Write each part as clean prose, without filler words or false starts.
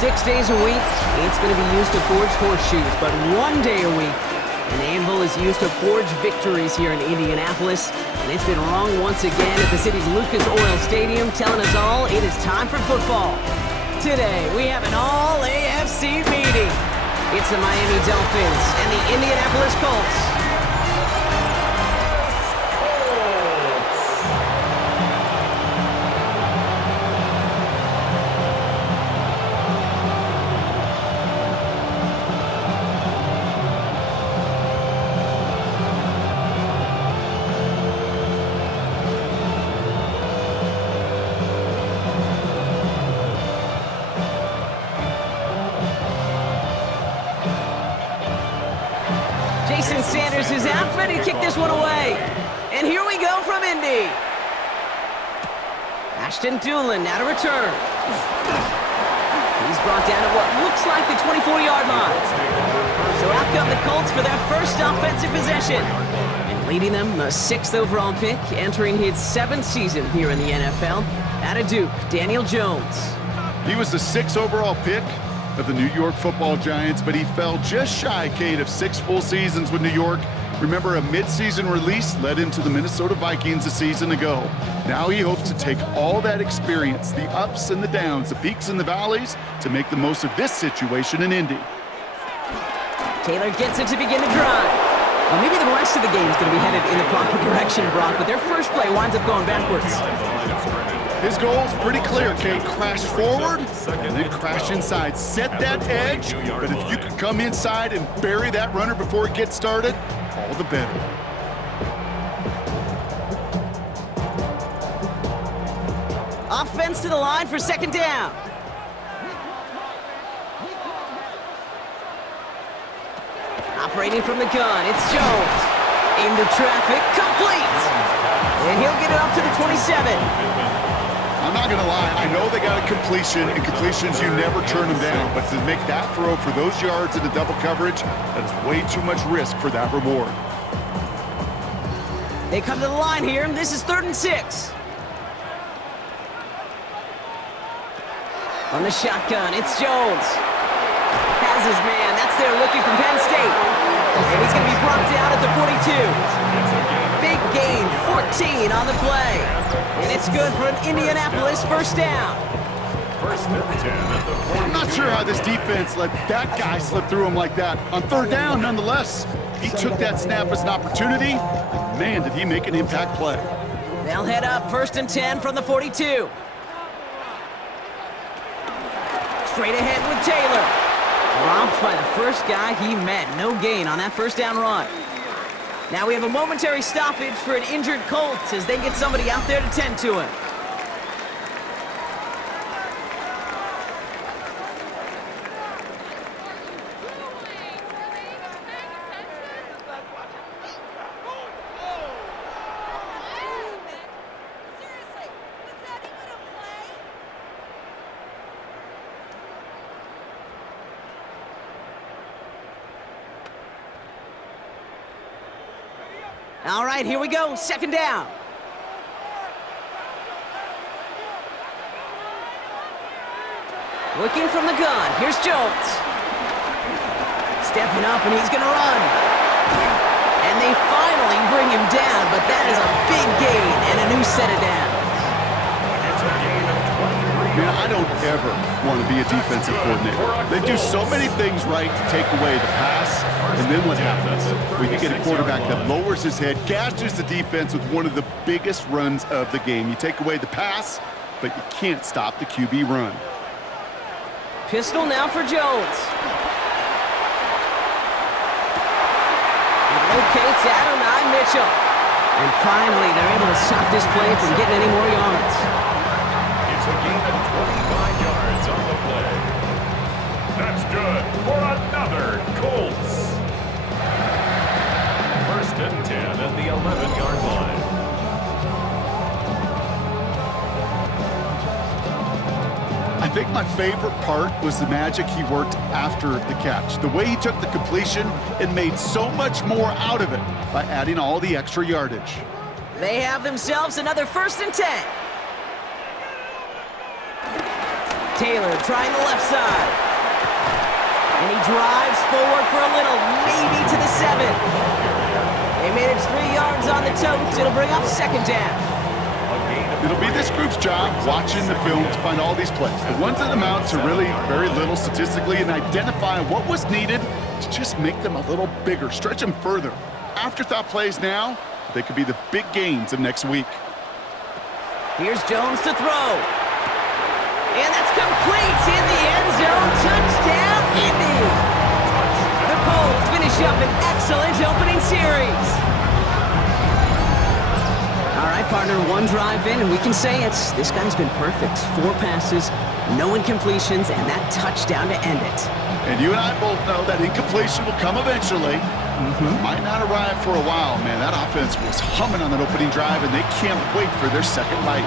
6 days a week, it's going to be used to forge horseshoes, but 1 day a week, an anvil is used to forge victories here in Indianapolis, and it's been rung once again at the city's Lucas Oil Stadium, telling us all it is time for football. Today, we have an all-AFC meeting. It's the Miami Dolphins and the Indianapolis Colts. Sanders is out, ready to kick this one away. And here we go from Indy. Ashton Doolin now to return. He's brought down at what looks like the 24-yard line. So out come the Colts for their first offensive possession. And leading them, the 6th overall pick, entering his 7th season here in the NFL. Out of Duke, Daniel Jones. He was the 6th overall pick of the New York Football Giants, but he fell just shy, Kate, of 6 full seasons with New York. Remember, a mid-season release led him to the Minnesota Vikings a season ago. Now he hopes to take all that experience, the ups and the downs, the peaks and the valleys, to make the most of this situation in Indy. Taylor gets it to begin to drive. Well, maybe the rest of the game is going to be headed in the proper direction, Brock, but their first play winds up going backwards. His goal is pretty clear, Kate. Crash forward and then crash inside. Set that edge, but if you can come inside and bury that runner before it gets started, all the better. Offense to the line for 2nd down. Operating from the gun, it's Jones. Into traffic, complete. And he'll get it up to the 27. I'm not going to lie, I know they got a completion, and completions, you never turn them down. But to make that throw for those yards into double coverage, that is way too much risk for that reward. They come to the line here. This is 3rd and 6. On the shotgun, it's Jones. Has his man. That's there looking from Penn State. And he's going to be brought down at the 42. Big gain, 14 on the play. And it's good for an Indianapolis first down. I'm not sure how this defense let that guy slip through him like that. On 3rd down, nonetheless, he took that snap as an opportunity. And man, did he make an impact play. They'll head up 1st and 10 from the 42. Straight ahead with Taylor. Dropped by the first guy he met. No gain on that first down run. Now we have a momentary stoppage for an injured Colts as they get somebody out there to tend to him. All right, here we go. 2nd down. Looking from the gun. Here's Jones. Stepping up, and he's going to run. And they finally bring him down, but that is a big gain and a new set of downs. Man, I don't ever want to be a defensive coordinator. They do so many things right to take away the pass, and then what happens? We can get a quarterback that lowers his head, gashes the defense with one of the biggest runs of the game. You take away the pass, but you can't stop the QB run. Pistol now for Jones. It locates Adonai Mitchell. And finally, they're able to stop this play from getting any more yards. It's a gain of 25 yards on the play. That's good for another Colts. 1st and 10 at the 11-yard line. I think my favorite part was the magic he worked after the catch. The way he took the completion and made so much more out of it by adding all the extra yardage. They have themselves another 1st and 10. Taylor trying the left side. And he drives forward for a little, maybe to the 7. They manage 3 yards on the tote. It'll bring up second down. It'll be this group's job watching the film to find all these plays. The ones that amount to really very little statistically and identify what was needed to just make them a little bigger, stretch them further. Afterthought plays now, they could be the big gains of next week. Here's Jones to throw. And that's complete in the end zone. Touchdown, Indy. The Colts finish up an excellent opening series. All right, partner, one drive in, and we can say it's this guy's been perfect. 4 passes, no incompletions, and that touchdown to end it. And you and I both know that incompletion will come eventually. Might not arrive for a while, man. That offense was humming on that opening drive, and they can't wait for their second bite.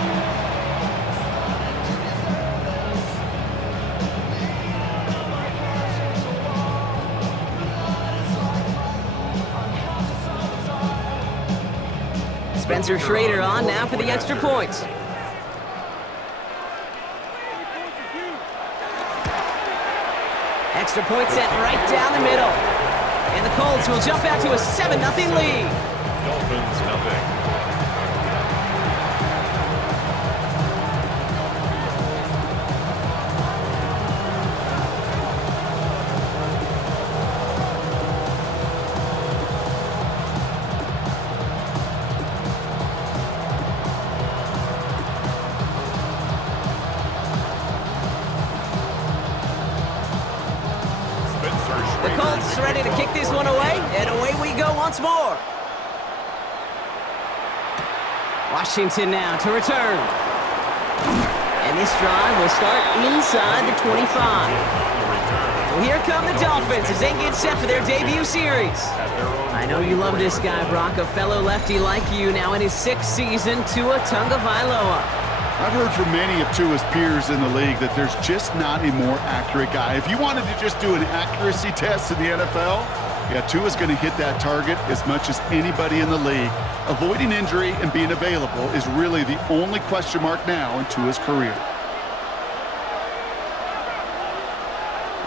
Spencer Schrader on now for the extra point. Extra point set right down the middle. And the Colts will jump out to a 7-0 lead. Dolphins, nothing. The Colts ready to kick this one away, and away we go once more. Washington now to return. And this drive will start inside the 25. So here come the Dolphins as they get set for their debut series. I know you love this guy, Brock, a fellow lefty like you, now in his 6th season, Tua Tagovailoa. I've heard from many of Tua's peers in the league that there's just not a more accurate guy. If you wanted to just do an accuracy test in the NFL, yeah, Tua's going to hit that target as much as anybody in the league. Avoiding injury and being available is really the only question mark now in Tua's career.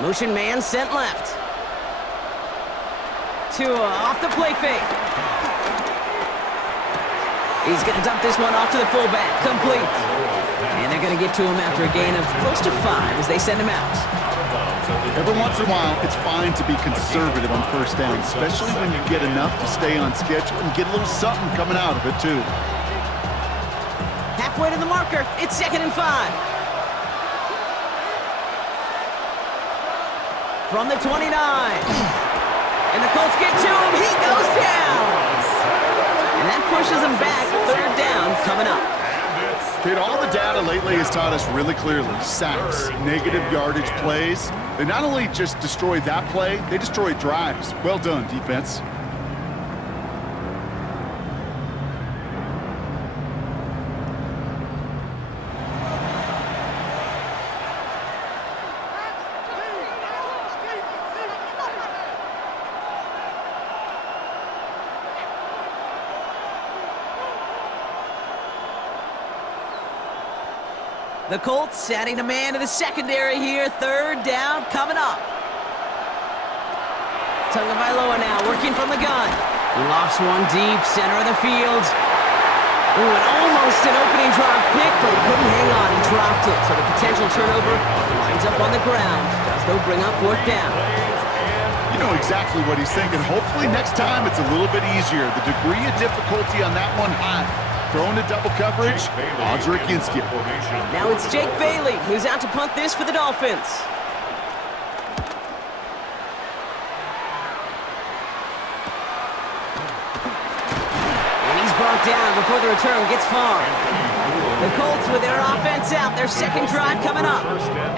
Motion man sent left. Tua off the play fake. He's going to dump this one off to the fullback. Complete. And they're going to get to him after a gain of close to 5 as they send him out. Every once in a while, it's fine to be conservative on first down, especially when you get enough to stay on schedule and get a little something coming out of it, too. Halfway to the marker. It's 2nd and 5. From the 29. And the Colts get to him. He goes down. And that pushes them back. 3rd down coming up. Kid, all the data lately has taught us really clearly. Sacks, negative yardage plays. They not only just destroyed that play, they destroyed drives. Well done, defense. The Colts adding a man to the secondary here. 3rd down coming up. Tagovailoa now working from the gun. He lofts one deep, center of the field. Ooh, and almost an opening drive pick, but he couldn't hang on. He dropped it, so the potential turnover winds up on the ground. Does, though, bring up 4th down. You know exactly what he's thinking. Hopefully next time it's a little bit easier. The degree of difficulty on that one high. Throwing to double coverage, odds are against you. Now it's Jake Bailey, who's out to punt this for the Dolphins. And he's brought down before the return gets far. The Colts with their offense out, their 2nd drive coming up.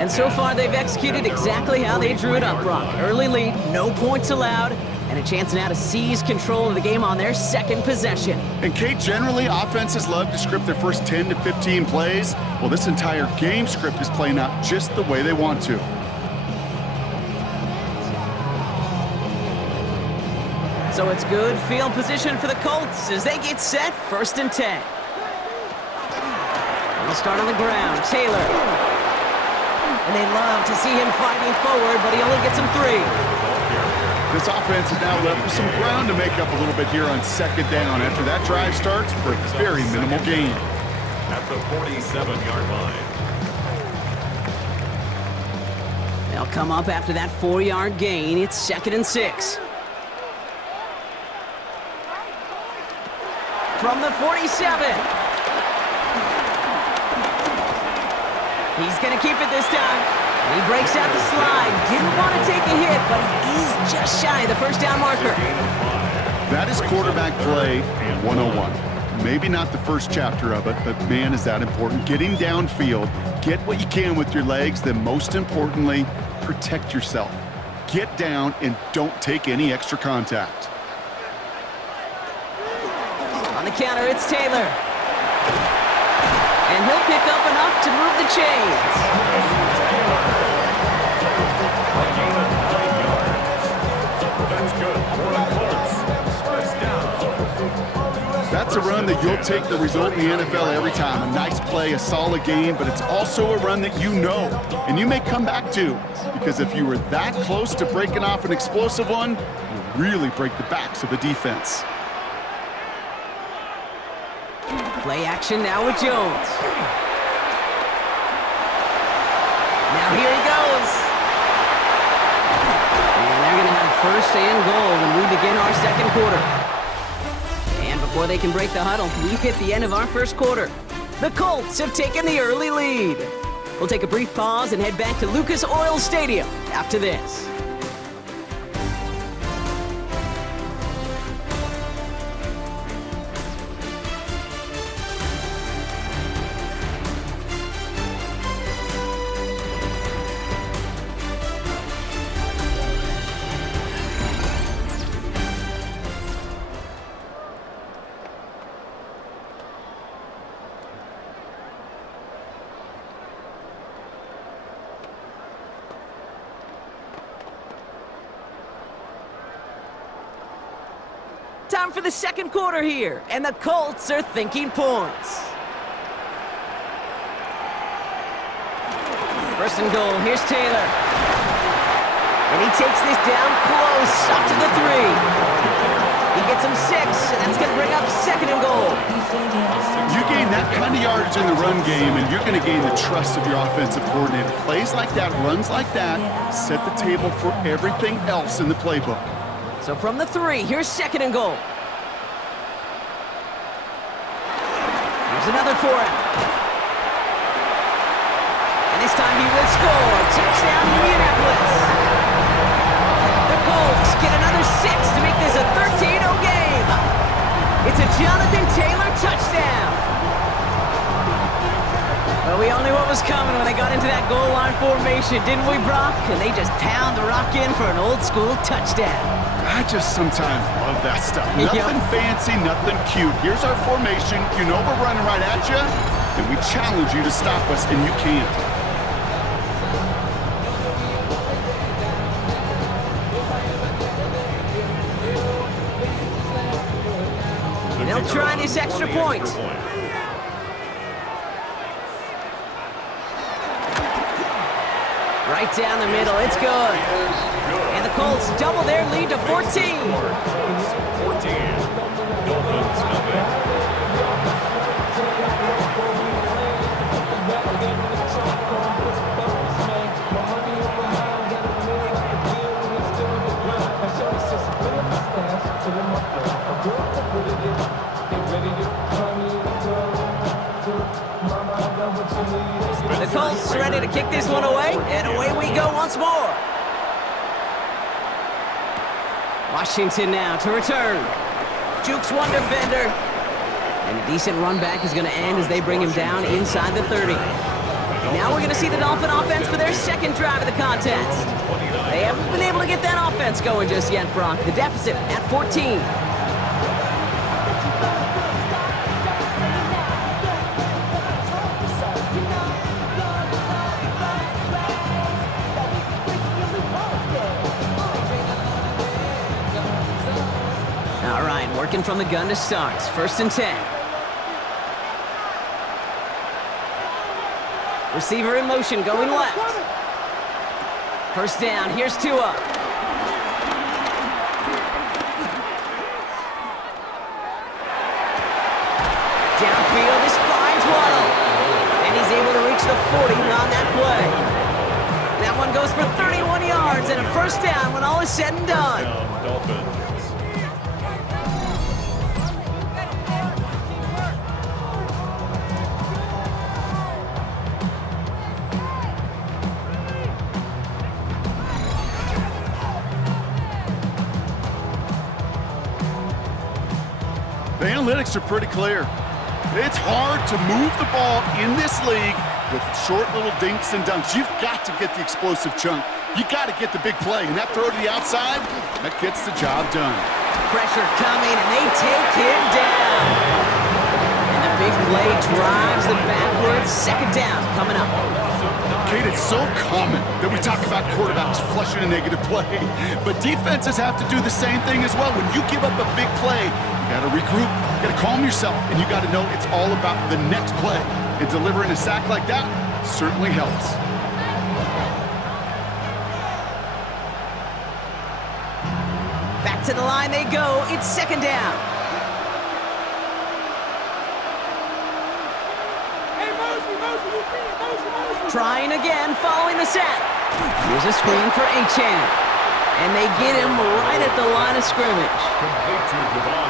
And so far they've executed exactly how they drew it up, Brock. Early lead, no points allowed, and a chance now to seize control of the game on their 2nd possession. And Kate, generally offenses love to script their first 10 to 15 plays. Well, this entire game script is playing out just the way they want to. So it's good field position for the Colts as they get set, 1st and 10. They'll start on the ground. Taylor. And they love to see him fighting forward, but he only gets him 3. This offense is now left with some ground to make up a little bit here on second down after that drive starts for a very minimal gain. At the 47-yard line. They'll come up after that 4-yard gain. It's 2nd and 6. From the 47. He's going to keep it this time. And he breaks out the slide. Didn't want to take a hit, but he is just shy of the first down marker. That is quarterback play 101. Maybe not the first chapter of it, but man, is that important. Getting downfield, get what you can with your legs, then most importantly, protect yourself. Get down and don't take any extra contact. On the counter, it's Taylor. And he'll pick up enough to move the chains. A gain of 9 yards. That's good for the Colts. First down. That's a run that you'll take the result in the NFL every time. A nice play, a solid game, but it's also a run that you know, and you may come back to, because if you were that close to breaking off an explosive one, you really break the backs of the defense. Play action now with Jones. Now here he goes. And they're going to have 1st and goal when we begin our second quarter. And before they can break the huddle, we've hit the end of our first quarter. The Colts have taken the early lead. We'll take a brief pause and head back to Lucas Oil Stadium after this. Time for the second quarter here, and the Colts are thinking points. 1st and goal, here's Taylor. And he takes this down close, up to the 3. He gets him 6, and that's going to bring up 2nd and goal. You gain that kind of yardage in the run game, and you're going to gain the trust of your offensive coordinator. Plays like that, runs like that, set the table for everything else in the playbook. So from the 3, here's 2nd and goal. Here's another for him. And this time he will score. Touchdown, Indianapolis. The Colts get another 6 to make this a 13-0 game. It's a Jonathan Taylor touchdown. Well, we all knew what was coming when they got into that goal line formation, didn't we, Brock? And they just pound the rock in for an old-school touchdown. I just sometimes love that stuff. Nothing fancy, nothing cute. Here's our formation. You know we're running right at you, and we challenge you to stop us, and you can't. They'll try this extra point. Right down the middle, it's good. And the Colts double their lead to 14. 14. Dolphins, nothing. The Colts ready to kick this one away, and away we go once more. Washington now to return. Jukes one defender. And a decent run back is going to end as they bring him down inside the 30. Now we're going to see the Dolphin offense for their second drive of the contest. They haven't been able to get that offense going just yet, Brock. The deficit at 14. All right, working from the gun to start. 1st and 10. Receiver in motion, going left. First down, here's Tua. Downfield, this finds Waddle. And he's able to reach the 40 on that play. That one goes for 31 yards and a first down when all is said and done. Dolphins. The analytics are pretty clear. It's hard to move the ball in this league with short little dinks and dunks. You've got to get the explosive chunk. You got to get the big play, and that throw to the outside, that gets the job done. Pressure coming, and they take him down. And the big play drives them backwards. Second down coming up. Kate, it's so common that we talk about quarterbacks flushing a negative play, but defenses have to do the same thing as well. When you give up a big play, you got to regroup, you got to calm yourself, and you got to know it's all about the next play. And delivering a sack like that certainly helps. Back to the line they go. It's second down. Trying again, following the sack. Here's a screen for Achane. And they get him right at the line of scrimmage.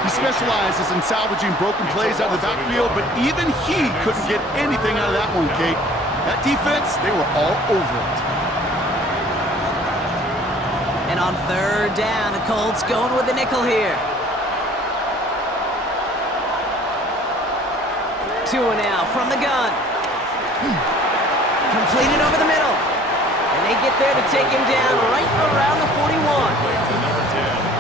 He specializes in salvaging broken plays out of the backfield, but even he couldn't get anything out of that one, Kate. That defense, they were all over it. And on third down, the Colts going with the nickel here. Tua now from the gun. Completed over the middle. And they get there to take him down right around the 41.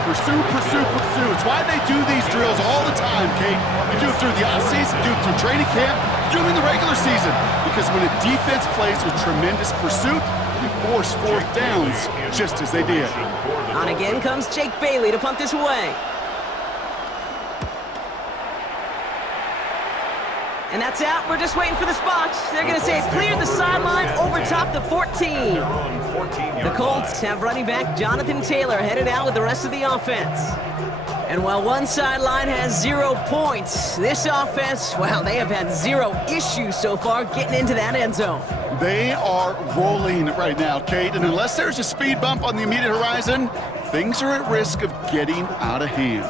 Pursue, pursue, pursue. It's why they do these drills all the time, Kate. You do it through the offseason, do it through training camp, do it in the regular season. Because when a defense plays with tremendous pursuit, you force fourth downs just as they did. On again comes Jake Bailey to punt this away. And that's out. We're just waiting for the spots. They're going to say it cleared the sideline over top the 14. The Colts have running back Jonathan Taylor headed out with the rest of the offense. And while one sideline has 0 points, this offense, well, they have had 0 issues so far getting into that end zone. They are rolling right now, Kate, and unless there's a speed bump on the immediate horizon, things are at risk of getting out of hand.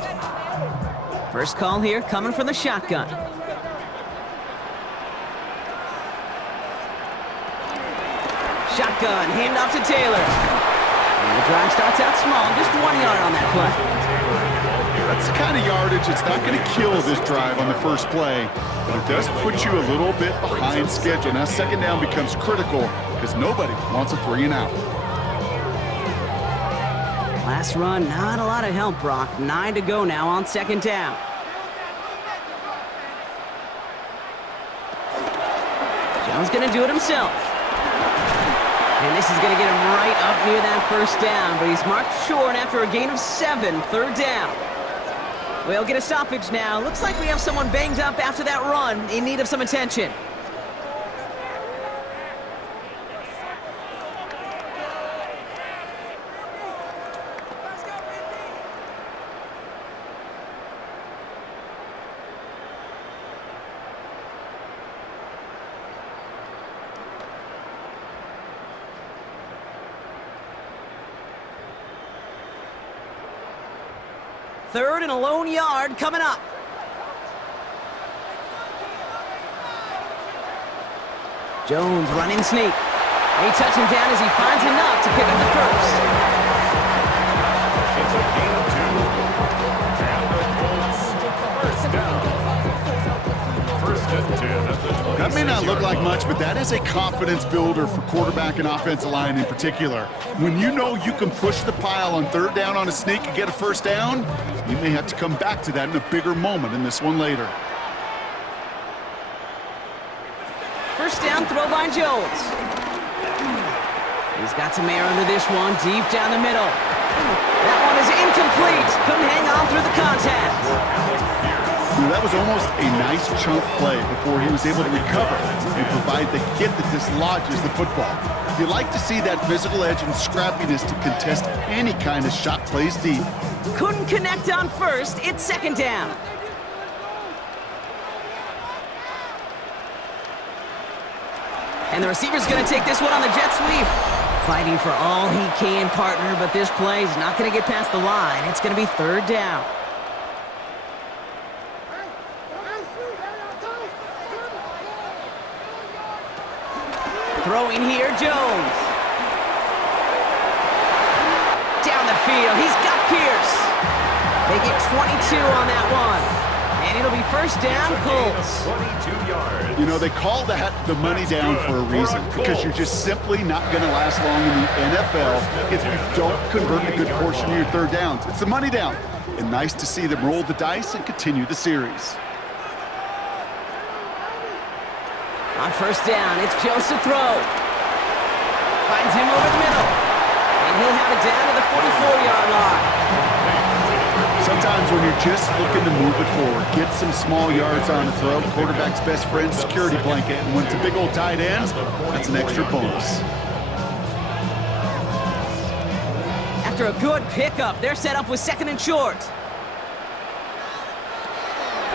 First call here coming from the shotgun. Shotgun, handoff to Taylor. And the drive starts out small, just 1 yard on that play. That's the kind of yardage that's not going to kill this drive on the first play, but it does put you a little bit behind schedule. Now second down becomes critical because nobody wants a 3 and out. Last run, not a lot of help, Brock. 9 to go now on second down. Jones going to do it himself. And this is going to get him right up near that first down, but he's marked short after a gain of 7, third down. We'll get a stoppage now. Looks like we have someone banged up after that run in need of some attention. Third and a lone yard coming up. Jones running sneak. They touch him down as he finds enough to pick up the first. It's a gain of 2. And the Colts first down. First and 10 at the 26. That may not look like much, but that is a confidence builder for quarterback and offensive line in particular. When you know you can push the pile on third down on a sneak and get a first down, you may have to come back to that in a bigger moment in this one later. First down throw by Jones. He's got some air under this one, deep down the middle. That one is incomplete. Couldn't hang on through the contact. That was almost a nice chunk play before he was able to recover and provide the hit that dislodges the football. You like to see that physical edge and scrappiness to contest any kind of shot plays deep. Couldn't connect on first. It's second down. And the receiver's going to take this one on the jet sweep. Fighting for all he can, partner, but this play's not going to get past the line. It's going to be third down. Throwing here, Jones. Down the field, he's got Pierce. They get 22 on that one. And it'll be first down, Colts. 22 yards. You know, they call that the money down for a reason, because you're just simply not going to last long in the NFL if you don't convert a good portion of your third downs. It's the money down. And nice to see them roll the dice and continue the series. On first down, it's Jones to throw. Finds him over the middle. And he'll have it down to the 44-yard line. Sometimes when you're just looking to move it forward, get some small yards on the throw, quarterback's best friend, security blanket. And when it's a big old tight end, that's an extra bonus. After a good pickup, they're set up with second and short.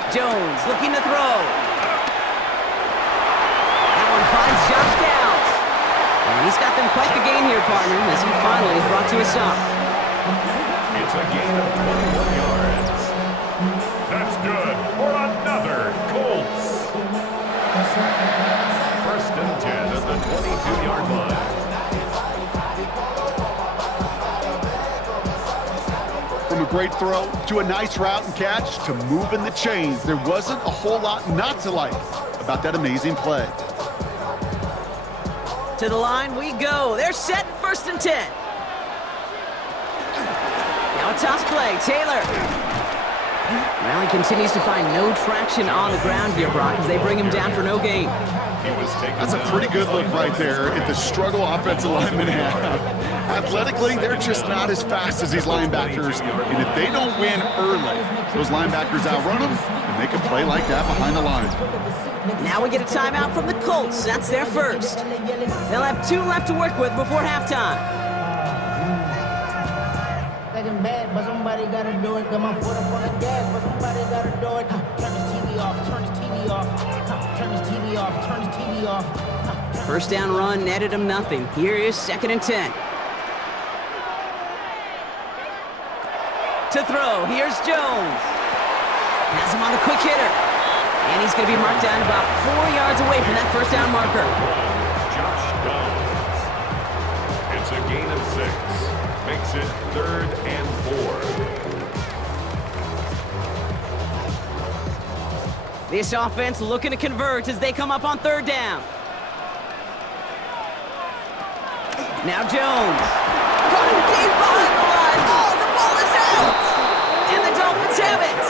Jones looking to throw. That one finds Josh Downs. And he's got them quite the gain here, partner, as he finally is brought to a stop. It's a gain of 21 yards. That's good for another Colts. First and 10 at the 22-yard line. From a great throw to a nice route and catch to moving the chains, there wasn't a whole lot not to like about that amazing play. To the line we go. They're set, first and 10. Now a toss play, Taylor. Well, he continues to find no traction on the ground here, Brock, as they bring him down for no gain. That's a pretty good look right there at the struggle offensive linemen have. Athletically, they're just not as fast as these linebackers, and if they don't win early, those linebackers outrun them and make a play like that behind the line. Now we get a timeout from the Colts. That's their first. They'll have 2 left to work with before halftime. Bad, but somebody gotta do it. Got my foot up on the gas, but somebody gotta do it. Turn his TV off, turn his TV off, turn his TV off, turn his TV off. First down run netted him nothing. Here is second and 10. To throw, here's Jones. Has him on the quick hitter. And he's going to be marked down about 4 yards away from that first down marker. Josh Downs. It's a gain of 6. Makes it third and 4. This offense looking to convert as they come up on third down. Now Jones. Running deep behind the line. Oh, the ball is out! And the Dolphins have it!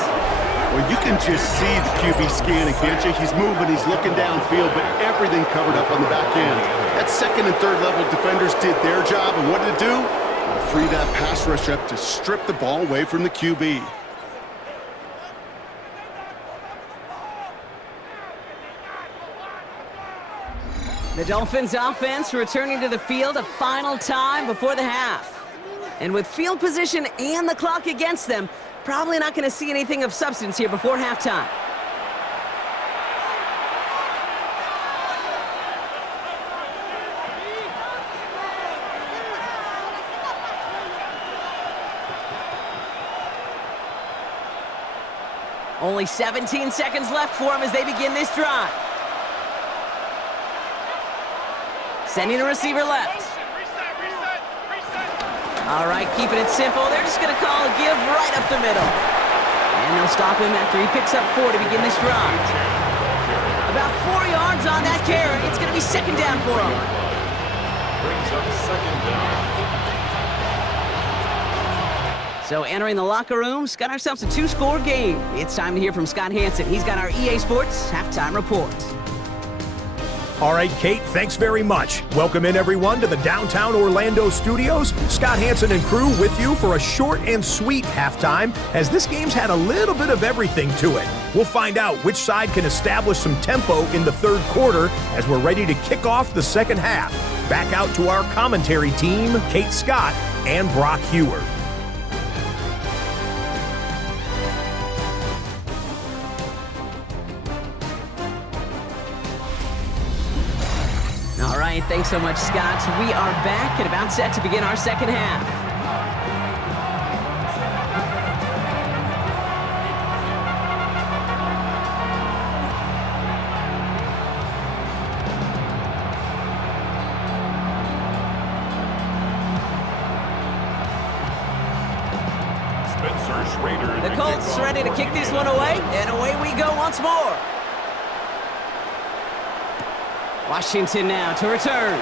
Well, you can just see the QB scanning, can't you? He's moving, he's looking downfield, but everything covered up on the back end. That second and third level defenders did their job, and what did it do? Free that pass rush up to strip the ball away from the QB. The Dolphins offense returning to the field a final time before the half. And with field position and the clock against them, probably not going to see anything of substance here before halftime. Only 17 seconds left for them as they begin this drive. Sending a receiver left. All right, keeping it simple. They're just going to call a give right up the middle. And they'll stop him after he picks up 4 to begin this drive. About 4 yards on that carry. It's going to be second down for him. Brings up second down. So entering the locker rooms, got ourselves a 2-score game. It's time to hear from Scott Hansen. He's got our EA Sports halftime report. All right, Kate, thanks very much. Welcome in, everyone, to the downtown Orlando studios. Scott Hansen and crew with you for a short and sweet halftime, as this game's had a little bit of everything to it. We'll find out which side can establish some tempo in the third quarter as we're ready to kick off the second half. Back out to our commentary team, Kate Scott and Brock Hewer. All right, thanks so much, Scott. We are back and about set to begin our second half. The Colts ready to kick this one away, and away we go once more. Washington now to return.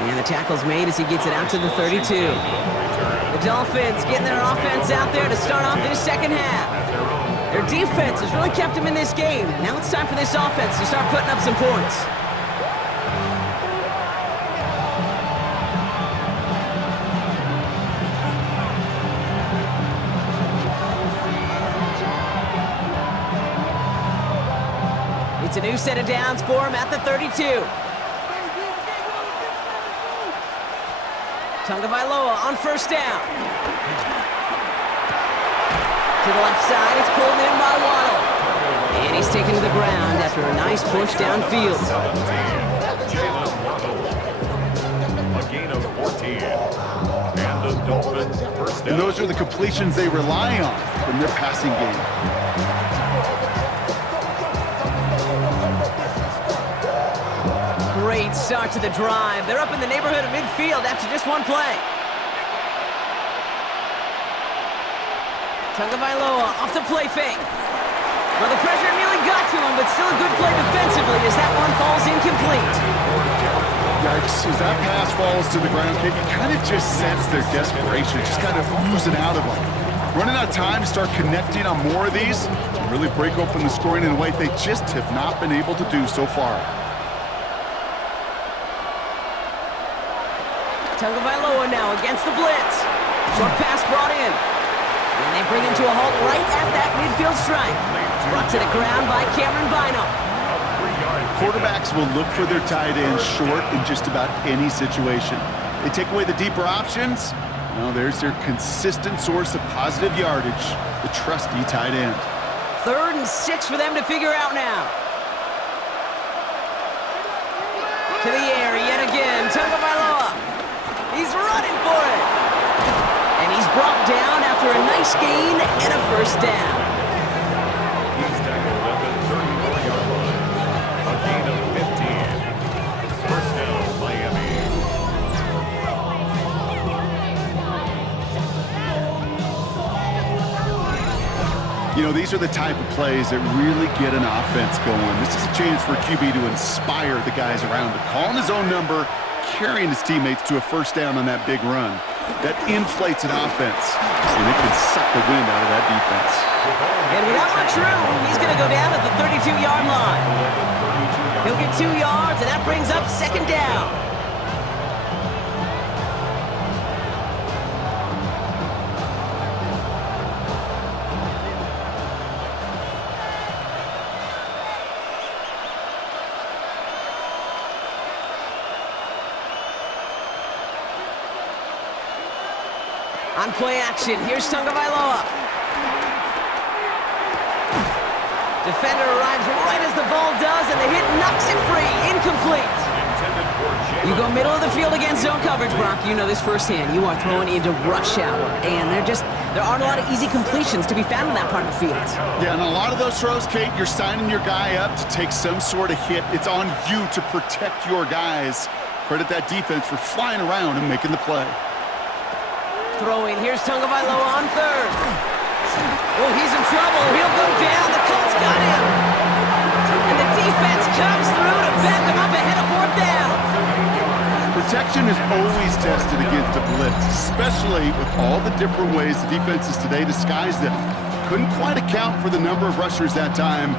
And the tackle's made as he gets it out to the 32. The Dolphins getting their offense out there to start off this second half. Their defense has really kept them in this game. Now it's time for this offense to start putting up some points. It's a new set of downs for him at the 32. Tagovailoa on first down. To the left side, it's pulled in by Waddle. And he's taken to the ground after a nice push downfield. A gain of 14. And the Dolphins first down. And those are the completions they rely on from their passing game. Great start to the drive. They're up in the neighborhood of midfield after just one play. Tagovailoa off the play fake. Well, the pressure nearly got to him, but still a good play defensively as that one falls incomplete. Yikes, as that pass falls to the ground, Kate, you kind of just sense their desperation, just kind of oozing out of them. Running out of time to start connecting on more of these and really break open the scoring in a way they just have not been able to do so far. Tagovailoa now against the blitz. Short pass brought in. And they bring him to a halt right at that midfield stripe. Brought to the ground by Cameron Bynum. Quarterbacks will look for their tight end short in just about any situation. They take away the deeper options. Well, there's their consistent source of positive yardage, the trusty tight end. 3rd and 6 for them to figure out now. To the air yet again. Tagovailoa. He's running for it. And he's brought down after a nice gain and a first down. He's tackled at the 34-yard line. A gain of 15. First down, Miami. You know, these are the type of plays that really get an offense going. This is a chance for QB to inspire the guys around him. Calling his own number, carrying his teammates to a first down on that big run. That inflates an offense, and it can suck the wind out of that defense. And without much room, he's going to go down at the 32-yard line. He'll get 2 yards, and that brings up second down. On play action, here's Tagovailoa. Defender arrives right as the ball does, and the hit knocks it free. Incomplete. You go middle of the field against zone coverage, Brock. You know this firsthand. You are throwing into rush hour, and there aren't a lot of easy completions to be found in that part of the field. Yeah, and a lot of those throws, Kate, you're signing your guy up to take some sort of hit. It's on you to protect your guys. Credit that defense for flying around and making the play. Throwing, here's Tagovailoa on 3rd. Oh, he's in trouble. He'll go down. The Colts got him. And the defense comes through to back him up ahead of 4th down. Protection is always tested against a blitz, especially with all the different ways the defenses today disguise them. Couldn't quite account for the number of rushers that time.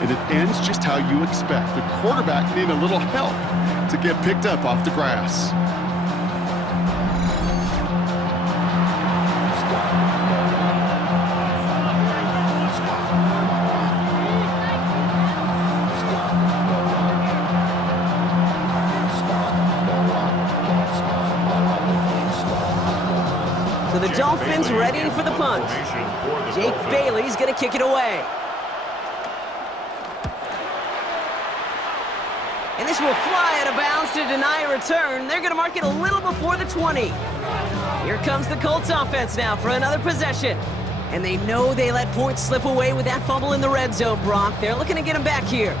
and it ends just how you expect. The quarterback needed a little help to get picked up off the grass. So the Dolphins readying for the punt. Jake Bailey's going to kick it away. And this will fly out of bounds to deny a return. They're going to mark it a little before the 20. Here comes the Colts offense now for another possession. And they know they let points slip away with that fumble in the red zone, Brock. They're looking to get him back here.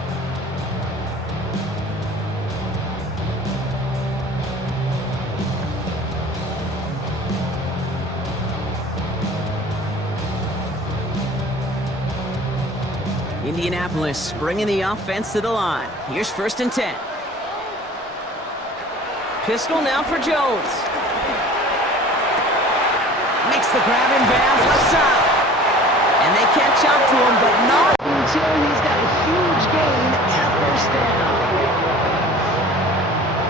Indianapolis bringing the offense to the line. Here's 1st and 10. Pistol now for Jones. Makes the grab in bounds left side. And they catch up to him, but not until he's got a huge gain at 1st down.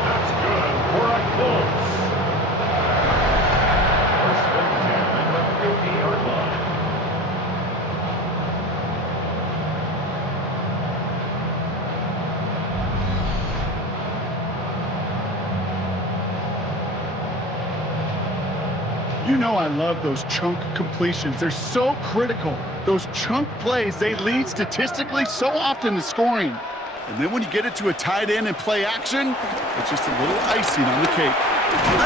That's good for a Colts. 1st and 10 at the 50-yard line. You know I love those chunk completions. They're so critical. Those chunk plays, they lead statistically so often to scoring. And then when you get it to a tight end and play action, it's just a little icing on the cake.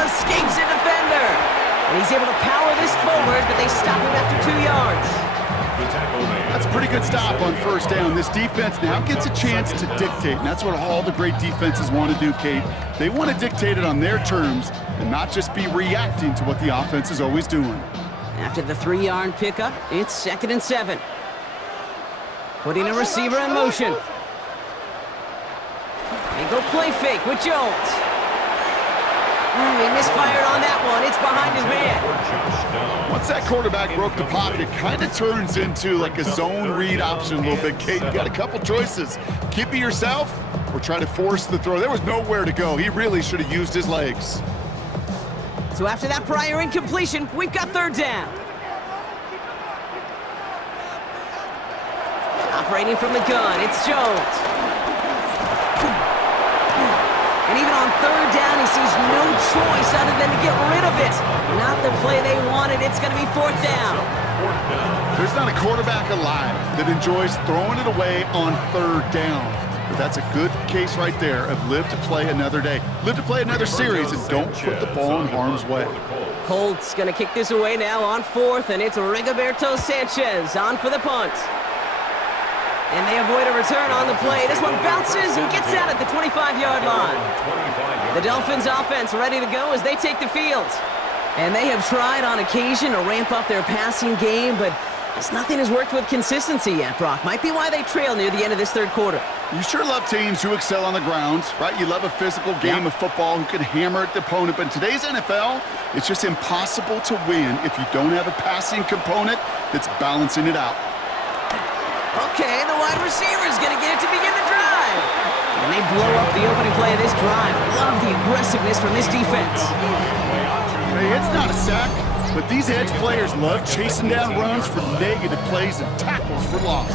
Escapes a defender. And he's able to power this forward, but they stop him after 2 yards. That's a pretty good stop on 1st down. This defense now gets a chance to dictate, and that's what all the great defenses want to do, Kate. They want to dictate it on their terms and not just be reacting to what the offense is always doing. After the 3-yard pickup, it's 2nd and 7. Putting a receiver in motion. They go play fake with Jones. He misfired on that one. It's behind his man. Once that quarterback broke the pocket, kind of turns into like a zone read option a little bit, Kate. You got a couple choices. Keep it yourself or try to force the throw. There was nowhere to go. He really should have used his legs. So after that prior incompletion, we've got 3rd down. Operating from the gun, it's Jones. And even on 3rd down, he sees no choice other than to get rid of it. Not the play they wanted. It's going to be 4th down. There's not a quarterback alive that enjoys throwing it away on 3rd down. But that's a good case right there of live to play another day. Live to play another series and don't put the ball in harm's way. Colts going to kick this away now on 4th, and it's Rigoberto Sanchez on for the punt. And they avoid a return on the play. This one bounces and gets out at the 25-yard line. The Dolphins offense ready to go as they take the field. And they have tried on occasion to ramp up their passing game, but just nothing has worked with consistency yet, Brock. Might be why they trail near the end of this 3rd quarter. You sure love teams who excel on the ground, right? You love a physical game of football who can hammer at the opponent. But in today's NFL, it's just impossible to win if you don't have a passing component that's balancing it out. Okay, the wide receiver is going to get it to begin the drive. And they blow up the opening play of this drive. Love the aggressiveness from this defense. Hey, it's not a sack, but these edge players love chasing down runs for negative plays and tackles for loss.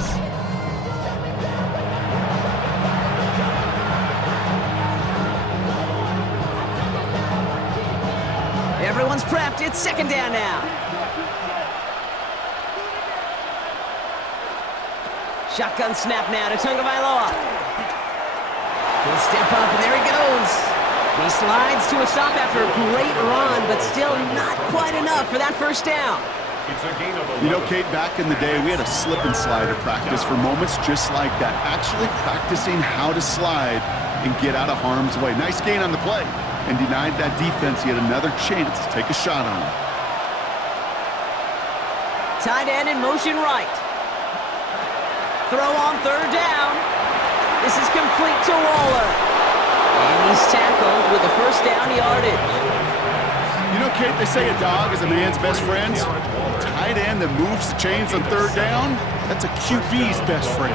Everyone's prepped. It's 2nd down now. Shotgun snap now to Tagovailoa. He'll step up, and there he goes. He slides to a stop after a great run, but still not quite enough for that 1st down. You know, Kate, back in the day, we had a slip and slide at practice for moments just like that. Actually practicing how to slide and get out of harm's way. Nice gain on the play, and denied that defense yet another chance to take a shot on him. Tight end in motion right. Throw on 3rd down. This is complete to Waller. And he's tackled with the 1st down yardage. You know, Kate, they say a dog is a man's best friend. A tight end that moves the chains on 3rd down, that's a QB's best friend.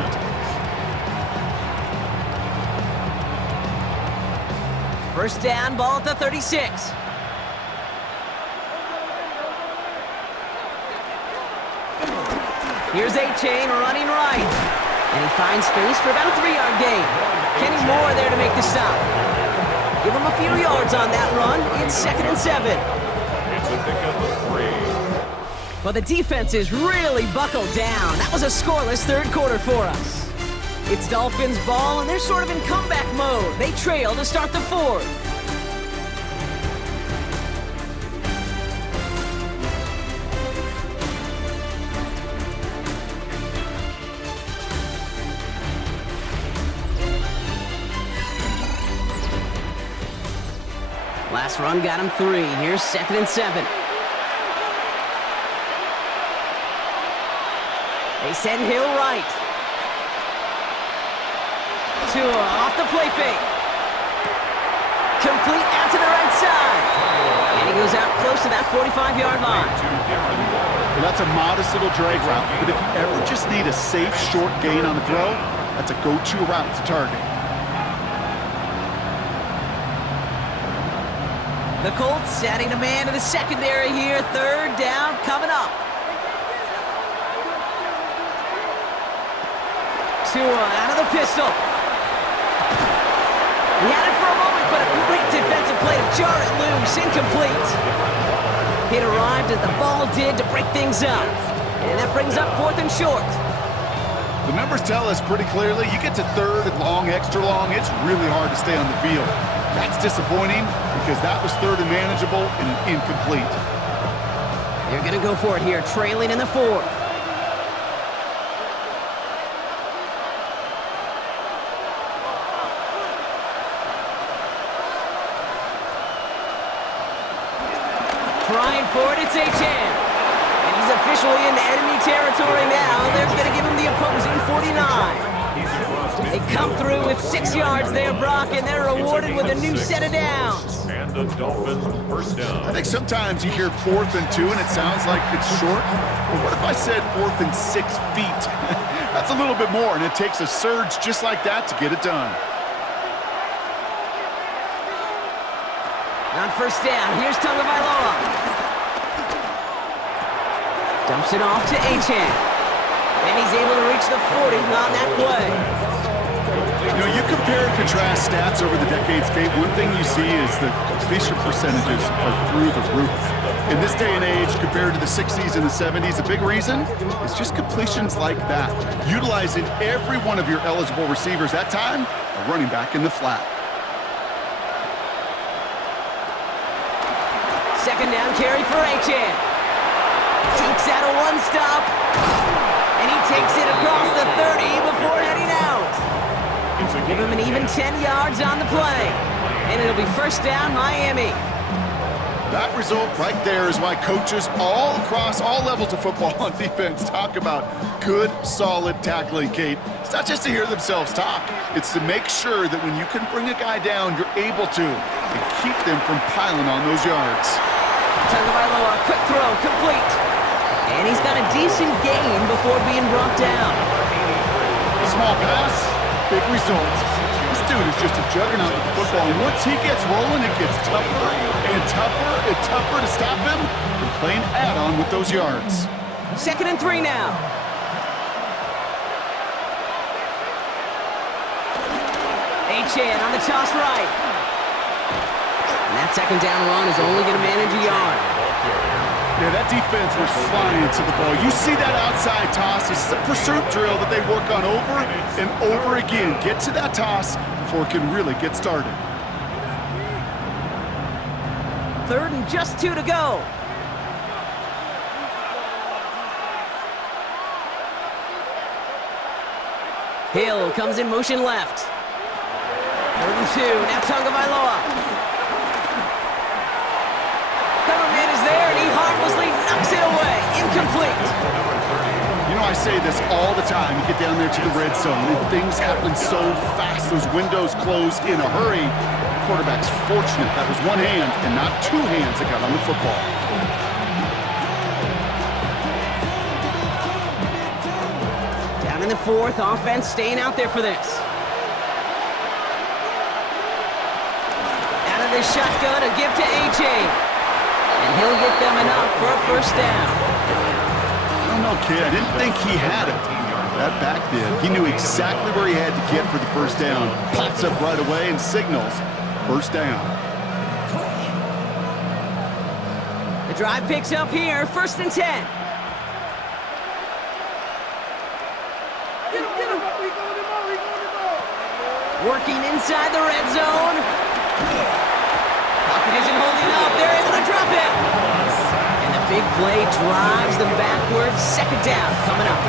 First down, ball at the 36. Here's A-Chain running right. And he finds space for about a 3-yard gain. Kenny Moore there to make the stop. Give him a few yards on that run. It's 2nd and 7. It's a pickup of 3. Well, the defense is really buckled down. That was a scoreless third quarter for us. It's Dolphins ball, and they're sort of in comeback mode. They trail to start the fourth. Last run got him 3. Here's 2nd and 7. They send Hill right. Tua off the play fake. Complete out to the right side. And he goes out close to that 45-yard line. Well, that's a modest little drag route, but if you ever just need a safe, short gain on the throw, that's a go-to route to target. The Colts adding a man to the secondary here. Third down coming up. Tua out of the pistol. He had it for a moment, but a great defensive play to jar it loose. Incomplete. It arrived as the ball did to break things up. And that brings up 4th and short. The numbers tell us pretty clearly, you get to 3rd and long, extra long, it's really hard to stay on the field. That's disappointing because that was 3rd and manageable and an incomplete. They're going to go for it here, trailing in the 4th. Trying for it, it's A-Chan. And he's officially in enemy territory now. They're going to give him the opposing 49. They come through with 6 yards there, Brock, and they're rewarded with a new set of downs. And the Dolphins first down. I think sometimes you hear 4th and 2 and it sounds like it's short. But what if I said 4th and 6 feet? That's a little bit more, and it takes a surge just like that to get it done. On first down, here's Tagovailoa. Dumps it off to A-Chan. And he's able to reach the 40 on that play. You know, you compare and contrast stats over the decades, Kate. One thing you see is the completion percentages are through the roof. In this day and age, compared to the 60s and the 70s, a big reason is just completions like that. Utilizing every one of your eligible receivers that time, a running back in the flat. Second down carry for A-Chan. Takes out a one-stop. And he takes it across the 30 before heading out. Give him an even 10 yards on the play. And it'll be first down, Miami. That result right there is why coaches all across all levels of football and defense talk about good, solid tackling, Kate. It's not just to hear themselves talk. It's to make sure that when you can bring a guy down, you're able to and keep them from piling on those yards. Tagovailoa, quick throw, complete. And he's got a decent gain before being brought down. Small pass, big result. This dude is just a juggernaut with the football, and once he gets rolling, it gets tougher and tougher and tougher to stop him from playing add-on with those yards. 2nd and 3 now. A-Chan on the toss right. And that second down run is only going to manage a yard. Yeah, that defense was flying to the ball. You see that outside toss. This is a pursuit drill that they work on over and over again. Get to that toss before it can really get started. 3rd and just 2 to go. Hill comes in motion left. 3rd and 2, now Tagovailoa. Coverman is there, and he harmlessly knocks it away. Incomplete. You know, I say this all the time. You get down there to the red zone, and things happen so fast. Those windows close in a hurry. The quarterback's fortunate. That was one hand and not 2 hands that got on the football. Down in the 4th, offense staying out there for this. Out of the shotgun, a give to A.J. And he'll get them enough for a first down. I don't know, kid. I didn't think he had it. That back did. He knew exactly where he had to get for the first down. Pops up right away and signals first down. The drive picks up here, 1st and 10. Working inside the red zone. Pocket isn't holding up. They're able to drop it. And the big play drives them backwards. 2nd down coming up.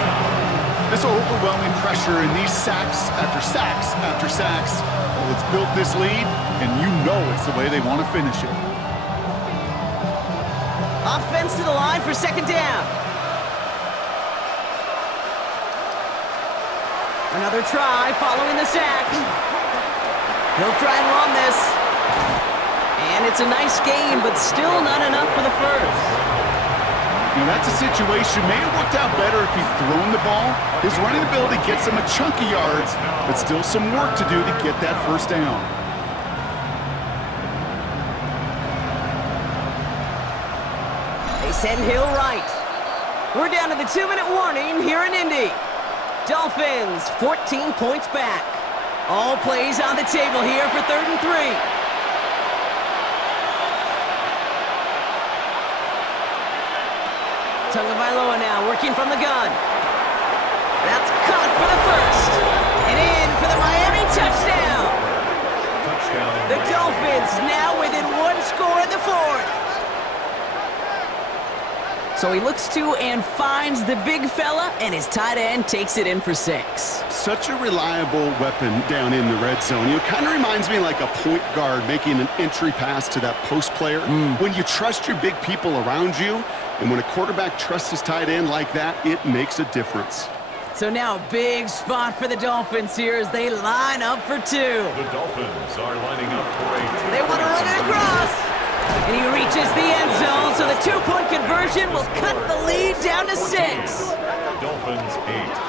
This overwhelming pressure and these sacks after sacks after sacks, well, it's built this lead, and you know it's the way they want to finish it. Offense to the line for 2nd down. Another try following the sack. He'll try and run this. And it's a nice game, but still not enough for the first. You know, that's a situation. May have worked out better if he'd thrown the ball. His running ability gets him a chunk of yards, but still some work to do to get that first down. They send Hill right. We're down to the 2-minute warning here in Indy. Dolphins 14 points back. All plays on the table here for 3rd and 3. Tagovailoa now working from the gun. That's caught for the first. And in for the Miami touchdown. The Dolphins now within 1 score in the 4th. So he looks to and finds the big fella, and his tight end takes it in for 6. Such a reliable weapon down in the red zone. You know, it kind of reminds me like a point guard making an entry pass to that post player. When you trust your big people around you, and when a quarterback trusts his tight end like that, it makes a difference. So now a big spot for the Dolphins here as they line up for 2. The Dolphins are lining up for a They want to run it across. And he reaches the end zone, so the 2-point conversion will cut the lead down to 6. Dolphins 8.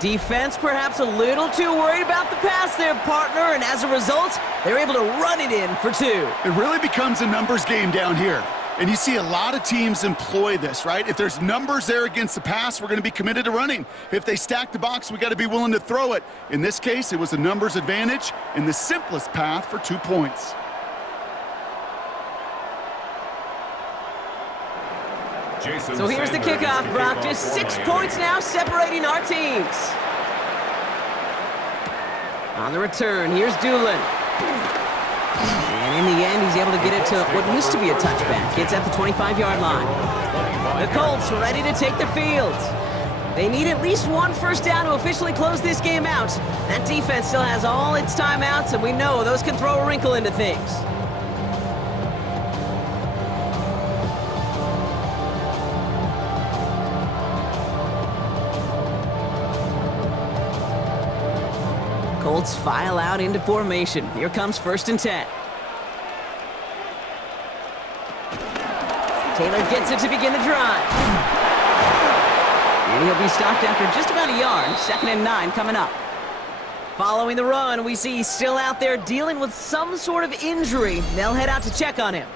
Defense perhaps a little too worried about the pass there, partner, and as a result, they're able to run it in for 2. It really becomes a numbers game down here. And you see a lot of teams employ this, right? If there's numbers there against the pass, we're going to be committed to running. If they stack the box, we got to be willing to throw it. In this case, it was a numbers advantage and the simplest path for 2 points. So here's the kickoff, Brock. Just 6 points now separating our teams. On the return, here's Doolin. And in the end, he's able to get it to what used to be a touchback. It's at the 25-yard line. The Colts ready to take the field. They need at least 1 first down to officially close this game out. That defense still has all its timeouts, and we know those can throw a wrinkle into things. Colts file out into formation. Here comes 1st and 10. Taylor gets it to begin the drive. And he'll be stopped after just about a yard. 2nd and 9 coming up. Following the run, we see he's still out there dealing with some sort of injury. They'll head out to check on him.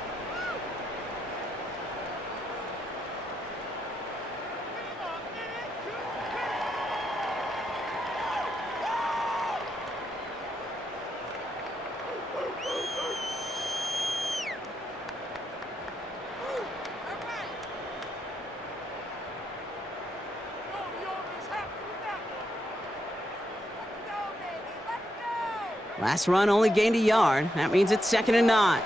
Last run only gained a yard. That means it's 2nd and 9.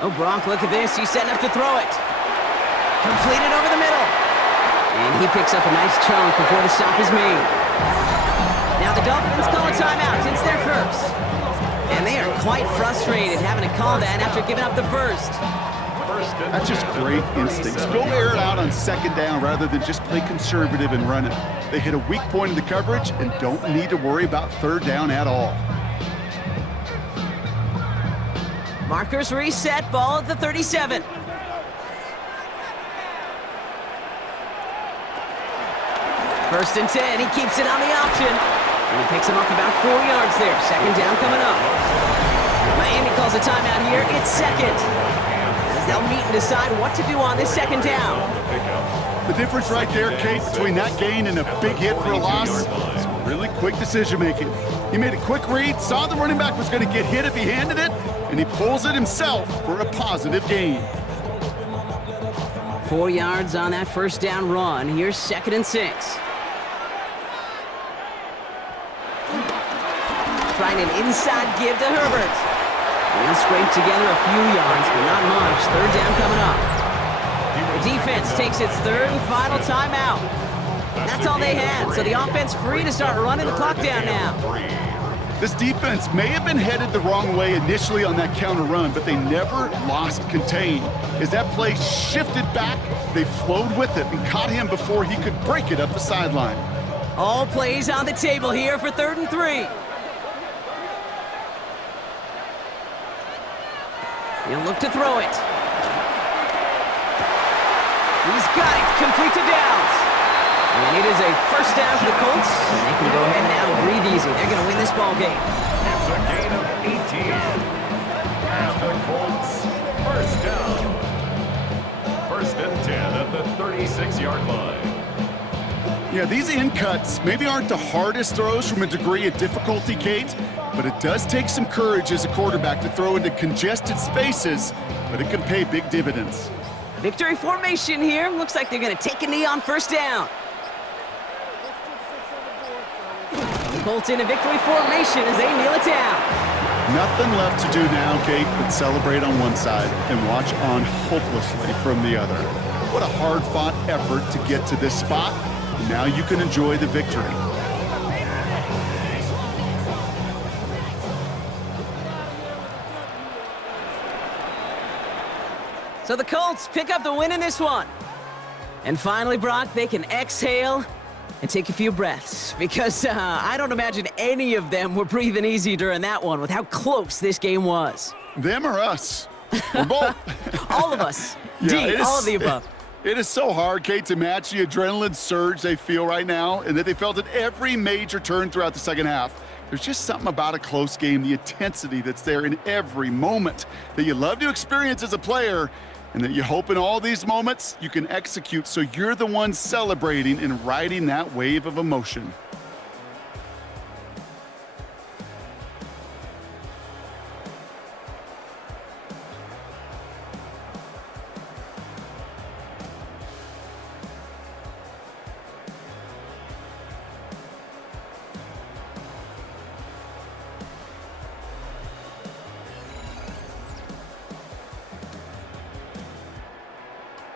Oh, Brock, look at this. He's setting up to throw it. Completed over the middle. And he picks up a nice chunk before the stop is made. Now the Dolphins call a timeout. It's their first. And they are quite frustrated having to call that after giving up the first. That's just great instincts. Go air it out on second down rather than just play conservative and run it. They hit a weak point in the coverage and don't need to worry about third down at all. Markers reset, ball at the 37. First and 10, he keeps it on the option. And he picks him up about 4 yards there. Second down coming up. Miami calls a timeout here. It's second. As they'll meet and decide what to do on this second down. The difference right there, Kate, between that gain and a big hit for a loss is really quick decision-making. He made a quick read, saw the running back was going to get hit if he handed it, and he pulls it himself for a positive gain. 4 yards on that first down run. Here's second and 6. Trying an inside give to Herbert. And he'll scrape together a few yards, but not much. Third down coming up. The defense takes its third and final timeout. That's all they had, so the offense free to start running the clock down now. This defense may have been headed the wrong way initially on that counter run, but they never lost contain. As that play shifted back, they flowed with it and caught him before he could break it up the sideline. All plays on the table here for 3rd and 3. He'll look to throw it. He's got it, complete to Downs. And it is a first down for the Colts, and they can go ahead now and breathe easy. They're going to win this ball game. It's a gain of 18. And the Colts, first down. First and 10 at the 36-yard line. Yeah, these in cuts maybe aren't the hardest throws from a degree of difficulty, Kate, but it does take some courage as a quarterback to throw into congested spaces, but it can pay big dividends. Victory formation here. Looks like they're going to take a knee on first down. The Colts in a victory formation as they kneel it down. Nothing left to do now, Kate, but celebrate on one side and watch on hopelessly from the other. What a hard-fought effort to get to this spot. Now you can enjoy the victory. So the Colts pick up the win in this one. And finally, Brock, they can exhale and take a few breaths because I don't imagine any of them were breathing easy during that one with how close this game was. Them or us? We're both. All of us. Yeah, all of the above. It is so hard, Kate, to match the adrenaline surge they feel right now and that they felt at every major turn throughout the second half. There's just something about a close game, the intensity that's there in every moment that you love to experience as a player and that you hope in all these moments you can execute so you're the one celebrating and riding that wave of emotion.